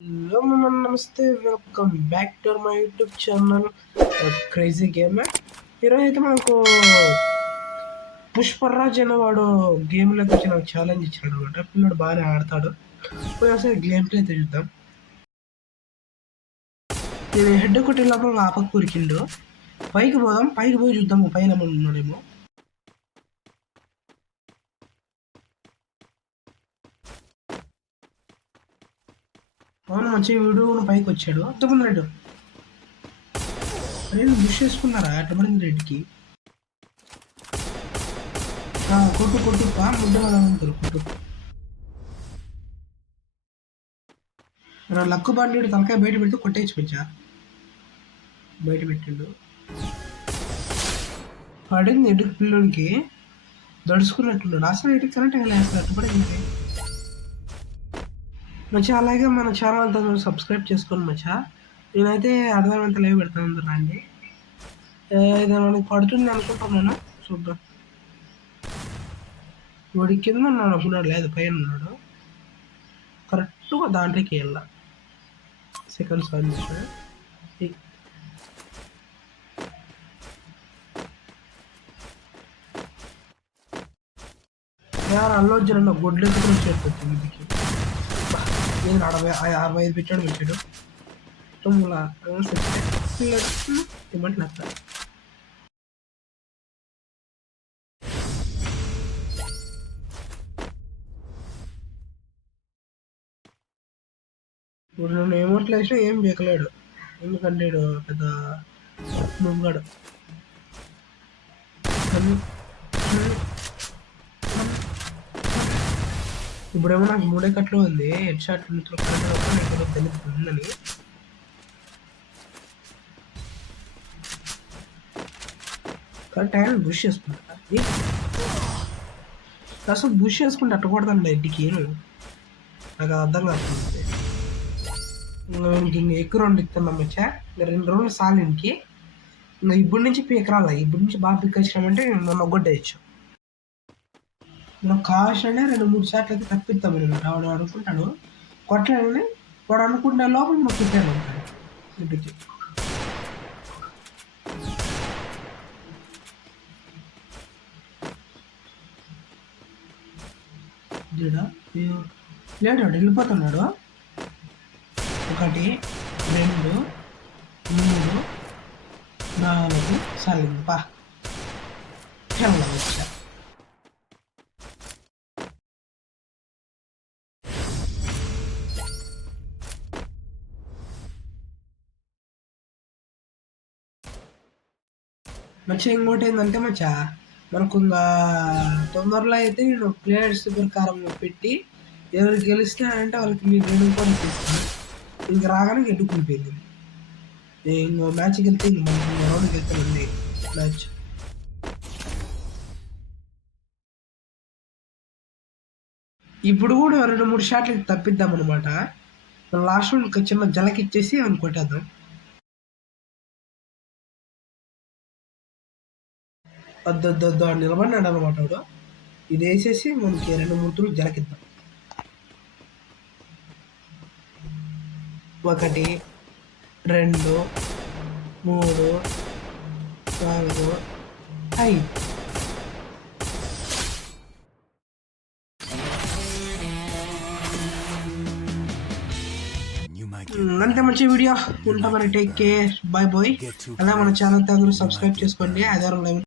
Hello నమస్తే, welcome back to my YouTube channel crazy gamer. ఈరోజు అయితే మనకు పుష్పరాజ్ అనేవాడు గేమ్లోకి వచ్చి నాకు ఛాలెంజ్ ఇచ్చాడు అనమాట. పిల్లడు బాగానే ఆడతాడు. ఒకసారి గేమ్ ప్లే అయితే చూద్దాం. నేను హెడ్ కొట్టేటప్పుడు ఆ పక్క ఉరికిండు. పైకి పోదాం, పైకి పోయి చూద్దాము పైన ఉన్నాడేమో. అవును, మంచి వీడియో పైకి వచ్చాడు. అర్థమన్నాడు అరే బుష్ చేసుకున్నారా అట్టబడింది రెడ్కి. కొట్టు కొట్టు ముద్ద కదా ఉంటారు కొట్టు. లక్కు బండి తలకాయ బయట పెడితే కొట్టేసి పెంచా. బయట పెట్టిండు. పడింది ఎటుకు పిల్లోనికి. దడుచుకున్నట్టున్నాడు. అసలు ఎటు కరెంట్ వేస్తారు అట్టుబడింది. మచ్చా అలాగే మన ఛానల్ అంతా సబ్స్క్రైబ్ చేసుకోండి మచ్చా. నేనైతే అర్థమంతా లైవ్ పెడతాను రండి. ఇది మనకి పడుతుంది అనుకుంటున్నాను. చూద్దాం. వాడి కింద ఉన్నాడు అనుకున్నాడు, లేదు పైన ఉన్నాడు. కరెక్ట్గా దాంట్లోకి వెళ్ళా. సెకండ్స్ ఆన్ చేసాడు. అల్లు అర్జున్ గొడ్లెత్తుకుని వచ్చేది 9కి. నేను 65 పెట్టాడు వచ్చాడు. ఇవ్వండి అట్లా. ఇప్పుడు నన్ను ఏమోట్లు వేసినా ఏం బీకలేడు. ఎందుకంటే పెద్ద ముంగాడు. ఇప్పుడేమో నాకు 3 కట్లు ఉంది. హెడ్ షాట్ ఉందని. కరెక్ట్ ఆయన బుష్ చేసుకుంటా. అసలు బుష్ చేసుకుంటే అట్టకూడదండి ఇంటికి. నాకు అర్థం కాకపోతే ఇంక ఎక్కువ 2 ఇస్తున్నాం వచ్చా. 2 రోజులు సాల్ ఇంటికి. ఇంకా ఇప్పటి నుంచి పీకరాల. ఇప్పటి నుంచి బాగా పీకొచ్చినామంటే నన్ను ఒగ్గొట్టేయచ్చు. నాకు కావాల్సిన 2-3 సార్లు అయితే తప్పిద్దాం అనమాట. వాడు అనుకుంటాడు కొట్టలేదని. వాడు అనుకుంటే లోపల నాకు తిట్టాను అంటాడు. ఇంటికి లేడు, వెళ్ళిపోతున్నాడు. 1 2 3 4 సార్లు బా వచ్చా. మంచిగా ఇంకోటి ఏంటంటే మచ్చా, మనకు ఇంకా తొందరలో అయితే నేను ప్లేయర్స్ ప్రకారం పెట్టి ఎవరు గెలుస్తానంటే వాళ్ళకి మీరు 2 కూడా ఇస్తాను. ఇంక రాగానే ఎడ్డుకునిపోయింది. ఇంకో మ్యాచ్కి వెళ్తే ఇంక మనకి రౌండ్కి వెళ్తానండి మ్యాచ్. ఇప్పుడు కూడా 2-3 షాట్లకి తప్పిద్దాం అనమాట. లాస్ట్ ఇంకా చిన్న జలకిచ్చేసి అని కొట్టేద్దాం. వద్దు నిలబడినాడు అనమాట వాడు. ఇది వేసేసి మనకి 2-3 తులు జలకిద్దాం. 1 2 3 4 5. అంతే మంచి వీడియో ఉంటా. మరి టేక్ కేర్, బై బాయ్. అలా మన ఛానల్ అందరూ సబ్స్క్రైబ్ చేసుకోండి. అదే